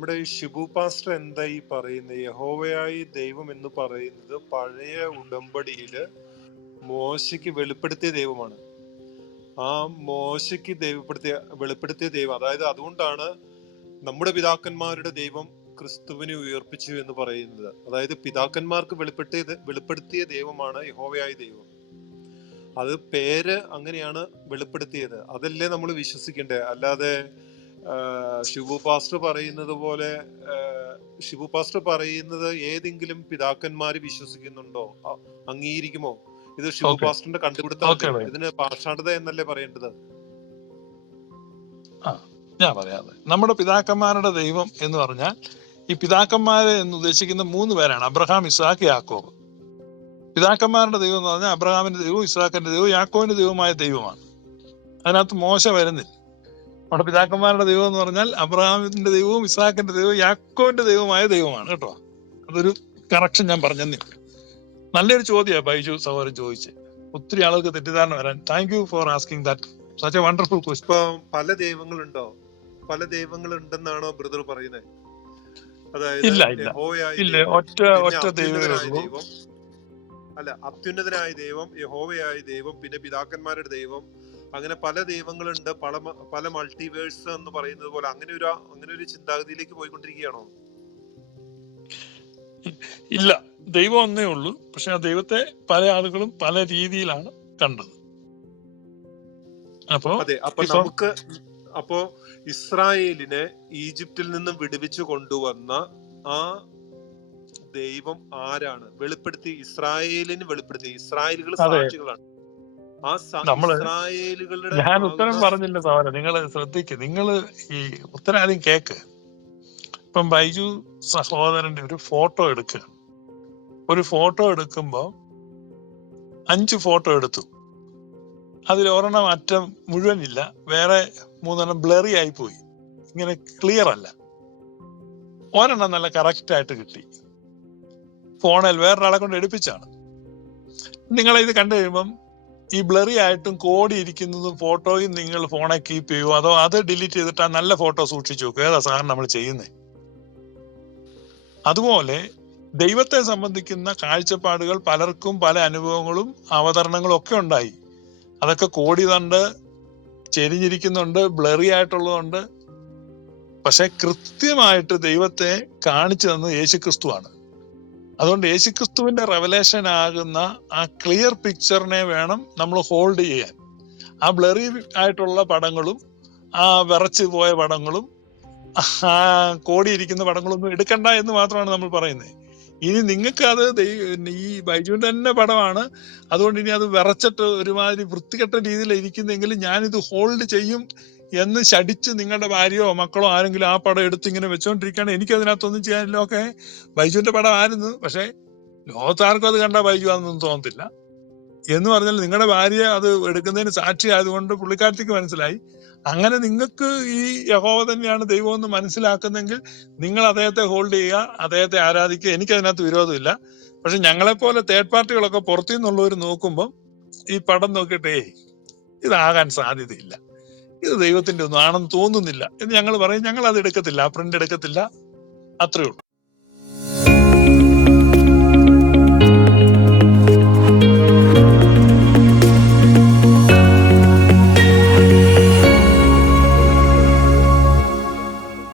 നമ്മുടെ ഈ ഷിബു പാസ്റ്റർ എന്താ ഈ പറയുന്നത് യഹോവയായി ദൈവം എന്ന് പറയുന്നത് പഴയ ഉടമ്പടിയിൽ മോശയ്ക്ക് വെളിപ്പെടുത്തിയ ദൈവമാണ്. ആ മോശയ്ക്ക് ദൈവപ്പെടുത്തിയ വെളിപ്പെടുത്തിയ ദൈവം. അതായത് അതുകൊണ്ടാണ് നമ്മുടെ പിതാക്കന്മാരുടെ ദൈവം ക്രിസ്തുവിനെ ഉയർപ്പിച്ചു എന്ന് പറയുന്നത്. അതായത് പിതാക്കന്മാർക്ക് വെളിപ്പെടുത്തിയ വെളിപ്പെടുത്തിയ ദൈവമാണ് യഹോവയായ ദൈവം. അത് പേര് അങ്ങനെയാണ് വെളിപ്പെടുത്തിയത്. അതല്ലേ നമ്മൾ വിശ്വസിക്കേണ്ടത്? അല്ലാതെ ഷിബു പാസ്റ്റർ പറയുന്നത് പോലെ ശിവു ഷിബു പാസ്റ്റർ പറയുന്നത് ഏതെങ്കിലും പിതാക്കന്മാര് വിശ്വസിക്കുന്നുണ്ടോ? അംഗീകരിക്കുമോ? ഇത് ഷിബു പാസ്റ്ററിന്റെ കണ്ടുപിടുത്തം. ഇതിന് പാഷാണ്ഡത എന്നല്ലേ പറയേണ്ടത്? ഞാൻ പറയാതെ നമ്മുടെ പിതാക്കന്മാരുടെ ദൈവം എന്ന് പറഞ്ഞാൽ ഈ പിതാക്കന്മാര് എന്ന് ഉദ്ദേശിക്കുന്ന മൂന്ന് പേരാണ്. അബ്രഹാം ഇസാഖ് യാക്കോബ്. പിതാക്കന്മാരുടെ ദൈവം എന്ന് പറഞ്ഞാൽ അബ്രഹാമിന്റെ ദൈവവും ഇസാഖിന്റെ ദൈവവും യാക്കോവിന്റെ ദൈവമായ ദൈവമാണ്. അതിനകത്ത് മോശം വരുന്നില്ല. നമ്മുടെ പിതാക്കന്മാരുടെ ദൈവം എന്ന് പറഞ്ഞാൽ അബ്രഹാമിന്റെ ദൈവവും ഇസാഖിന്റെ ദൈവവും യാക്കോവിന്റെ ദൈവമായ ദൈവമാണ് കേട്ടോ? അതൊരു കറക്ഷൻ ഞാൻ പറഞ്ഞെന്നേ നല്ലൊരു ചോദ്യമാണ് ബൈജു സഹോദരൻ ചോദിച്ചത് ഒത്തിരി ആളുകൾക്ക് തെറ്റിദ്ധാരണ വരാൻ. Thank you for asking that such a wonderful quest ഇപ്പൊ പല ദൈവങ്ങളുണ്ടോ? പല ദൈവങ്ങൾ ഉണ്ടെന്നാണോ ബ്രദർ പറയുന്നത് അതായത് ഇല്ല, ഇല്ല. ഒറ്റ ഒറ്റ ദൈവം. അല്ല അത്യുന്നതനായ ദൈവം യഹോവയായ ദൈവം പിന്നെ പിതാക്കന്മാരുടെ ദൈവം അങ്ങനെ പല ദൈവങ്ങളുണ്ട് പല പല മൾട്ടിവേഴ്സ് എന്ന് പറയുന്നത് പോലെ അങ്ങനെ ഒരു അങ്ങനെ ഒരു ചിന്താഗതിയിലേക്ക് പോയിക്കൊണ്ടിരിക്കുകയാണോ? ഇല്ല ദൈവം ഒന്നേ ഉള്ളൂ. പക്ഷെ ആ ദൈവത്തെ പല ആളുകളും പല രീതിയിലാണ് കണ്ടത്. അപ്പോ അതെ അപ്പൊ നമുക്ക് അപ്പോ ഇസ്രായേലിനെ ഈജിപ്തിൽ നിന്നും വിടുവിച്ചു കൊണ്ടുവന്ന ആ ദൈവം ആരാണ്? വെളിപ്പെടുത്തി ഇസ്രായേലിന് വെളിപ്പെടുത്തി. ഇസ്രായേലുകൾ. സാക്ഷികളാണ്. നമ്മൾ ഞാൻ ഉത്തരം പറഞ്ഞില്ല സാറ നിങ്ങൾ ശ്രദ്ധിക്ക്. നിങ്ങൾ ഈ ഉത്തരം ആദ്യം കേക്ക്. ഇപ്പം ബൈജു സഹോദരന്റെ ഒരു ഫോട്ടോ എടുക്കുക ഒരു ഫോട്ടോ എടുക്കുമ്പോൾ അഞ്ച് ഫോട്ടോ എടുത്തു. അതിൽ ഒരെണ്ണം അറ്റം മുഴുവൻ ഇല്ല വേറെ മൂന്നെണ്ണം ബ്ലറി ആയി പോയി. ഇങ്ങനെ ക്ലിയർ അല്ല. ഒരെണ്ണം നല്ല കറക്റ്റ് ആയിട്ട് കിട്ടി. ഫോണിൽ വേറൊരാളെ കൊണ്ട് എടുപ്പിച്ചാണ്. നിങ്ങൾ ഇത് കണ്ടു കഴിയുമ്പം ഈ ബ്ലറി ആയിട്ടും കോടി ഇരിക്കുന്നതും ഫോട്ടോയും നിങ്ങൾ ഫോണെ കീപ്പ് ചെയ്യുമോ അതോ അത് ഡിലീറ്റ് ചെയ്തിട്ട് ആ നല്ല ഫോട്ടോ സൂക്ഷിച്ചു വെക്കുക ഏതാ സാറിന് നമ്മൾ ചെയ്യുന്നത് അതുപോലെ ദൈവത്തെ സംബന്ധിക്കുന്ന കാഴ്ചപ്പാടുകൾ പലർക്കും പല അനുഭവങ്ങളും അവതരണങ്ങളും ഒക്കെ ഉണ്ടായി. അതൊക്കെ കോടി തണ്ട് ചെരിഞ്ഞിരിക്കുന്നുണ്ട് ബ്ലറി ആയിട്ടുള്ളതുണ്ട്. പക്ഷെ കൃത്യമായിട്ട് ദൈവത്തെ കാണിച്ചു തന്നത് യേശുക്രിസ്തുവാണ്. അതുകൊണ്ട് യേശുക്രിസ്തുവിന്റെ റെവലേഷൻ ആകുന്ന ആ ക്ലിയർ പിക്ചറിനെ വേണം നമ്മൾ ഹോൾഡ് ചെയ്യാൻ. ആ ബ്ലറി ആയിട്ടുള്ള പടങ്ങളും ആ വിറച്ചു പോയ പടങ്ങളും ആ കോടിയിരിക്കുന്ന പടങ്ങളൊന്നും എടുക്കണ്ട എന്ന് മാത്രമാണ് നമ്മൾ പറയുന്നത്. ഇനി നിങ്ങൾക്ക് അത് ഈ ബൈജുവിന്റെ തന്നെ പടമാണ്. അതുകൊണ്ട് ഇനി അത് വിറച്ചിട്ട് ഒരുമാതിരി വൃത്തികെട്ട രീതിയിൽ ഇരിക്കുന്നെങ്കിൽ ഞാനിത് ഹോൾഡ് ചെയ്യും എന്ന് ശടിച്ച് നിങ്ങളുടെ ഭാര്യയോ മക്കളോ ആരെങ്കിലും ആ പടം എടുത്ത് ഇങ്ങനെ വെച്ചോണ്ടിരിക്കുകയാണ്. എനിക്ക് അതിനകത്തൊന്നും ചെയ്യാനില്ല ഓക്കെ? ബൈജുവിന്റെ പടം ആയിരുന്നു പക്ഷെ ലോകത്താർക്കും അത് കണ്ട ബൈജു ആണെന്നൊന്നും തോന്നത്തില്ല. എന്ന് പറഞ്ഞാൽ നിങ്ങളുടെ ഭാര്യ അത് എടുക്കുന്നതിന് സാക്ഷി ആയതുകൊണ്ട് പുള്ളിക്കാരത്തേക്ക് മനസ്സിലായി. അങ്ങനെ നിങ്ങൾക്ക് ഈ യഹോവ തന്നെയാണ് ദൈവം എന്ന് മനസ്സിലാക്കുന്നെങ്കിൽ നിങ്ങൾ അദ്ദേഹത്തെ ഹോൾഡ് ചെയ്യുക അദ്ദേഹത്തെ ആരാധിക്കുക. എനിക്ക് അതിനകത്ത് വിരോധമില്ല. പക്ഷെ ഞങ്ങളെപ്പോലെ തേർഡ് പാർട്ടികളൊക്കെ പുറത്തു നിന്നുള്ളവർ നോക്കുമ്പോൾ ഈ പടം നോക്കിയിട്ടേ ഇതാകാൻ സാധ്യതയില്ല. ഇത് ദൈവത്തിന്റെ ഒന്നും ആണെന്ന് തോന്നുന്നില്ല. എന്ന് ഞങ്ങൾ പറയും. ഞങ്ങൾ അത് എടുക്കത്തില്ല. ആ പ്രിന്റ് എടുക്കത്തില്ല. അത്രയേ ഉള്ളൂ.